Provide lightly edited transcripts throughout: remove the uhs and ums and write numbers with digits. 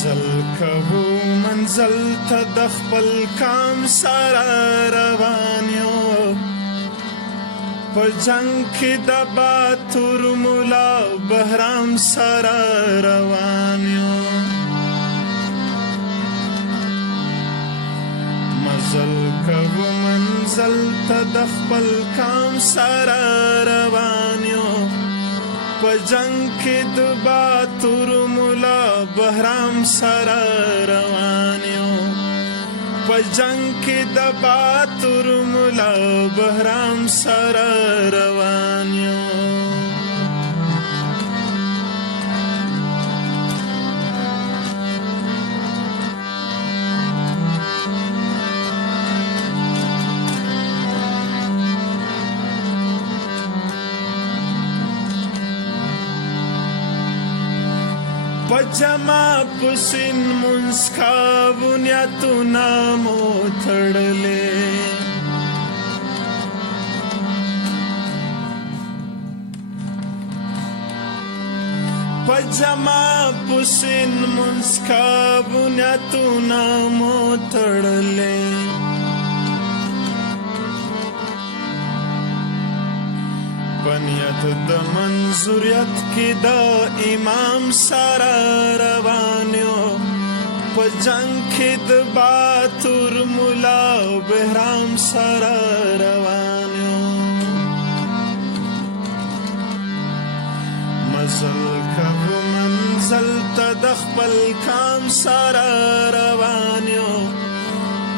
مزل کوو منزل ته د خپل کام سره روان یو په جنګ کې د باتور مولا بهرام سره روان یو مزل کوو منزل ته د خپل کام سره روان یو په جنګ کې د باتور مولا بهرام سره روان یو په جنګ کې د باتور مولا بهرام سره روان یو پجما پسین منسکا بنیاتو نامو تھڑلے پجما پسین منسکا بنیاتو نامو تھڑلے بنیت د منظوریت کې د امام سره روان یو په جنګ کې د باتور مولا بهرام سره روان یو مزل کوو منزل ته د خپل کام سره روان یو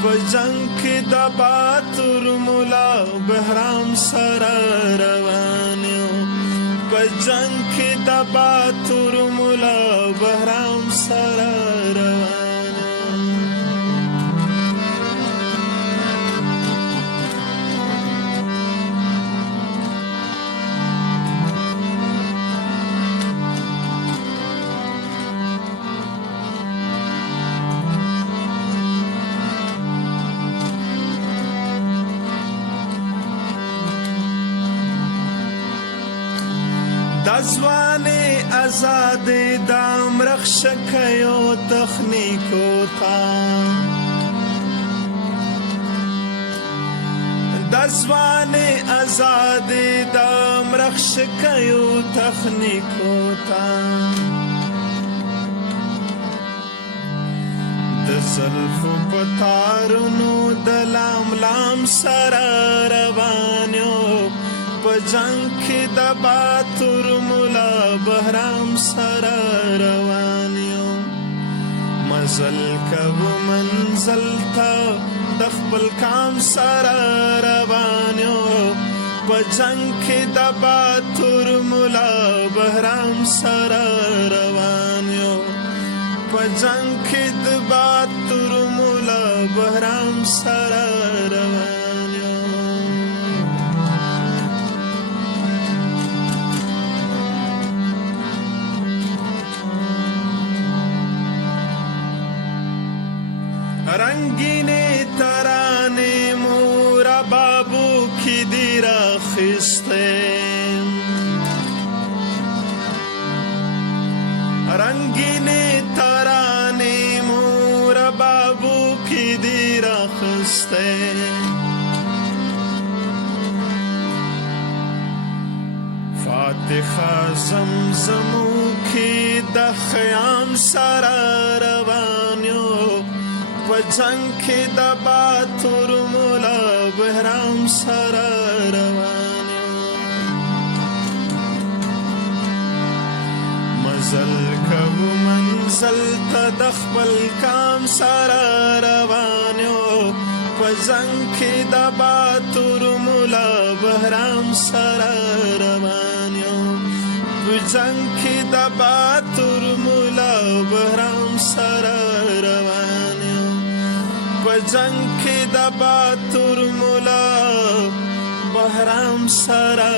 په جنګ کې د باتور مولا بهرام سره روان یو په جنګ کې د باتور مولا بهرام سره روان دزوانه آزاد دام رخشکیو تخنیکو تا دزوانه آزاد دام رخشکیو تخنیکو تا د زلفو پتارونو د لام لام سره روان یو په جنګ کې د باتور مولا بهرام سره روان یو مزل کوو منزل ته د خپل کام سره روان یو په جنګ کې د باتور مولا بهرام سره روان یو په جنګ کې د باتور مولا بهرام سره روان رنگینه ترانه مورا بابو کی دی راخسته رنگینه ترانه مورا بابو کی دی راخسته فاتحه زمزمو کی د خیام سره روان یو په جنګ کې د باتور مولا بهرام سره روان یو مزل کوو منزل ته د خپل کام سره روان یو په جنګ کې د باتور مولا بهرام سره روان یو په جنګ کې د باتور مولا بهرام سره روان یو په جنګ کې د باتور مولا بهرام سره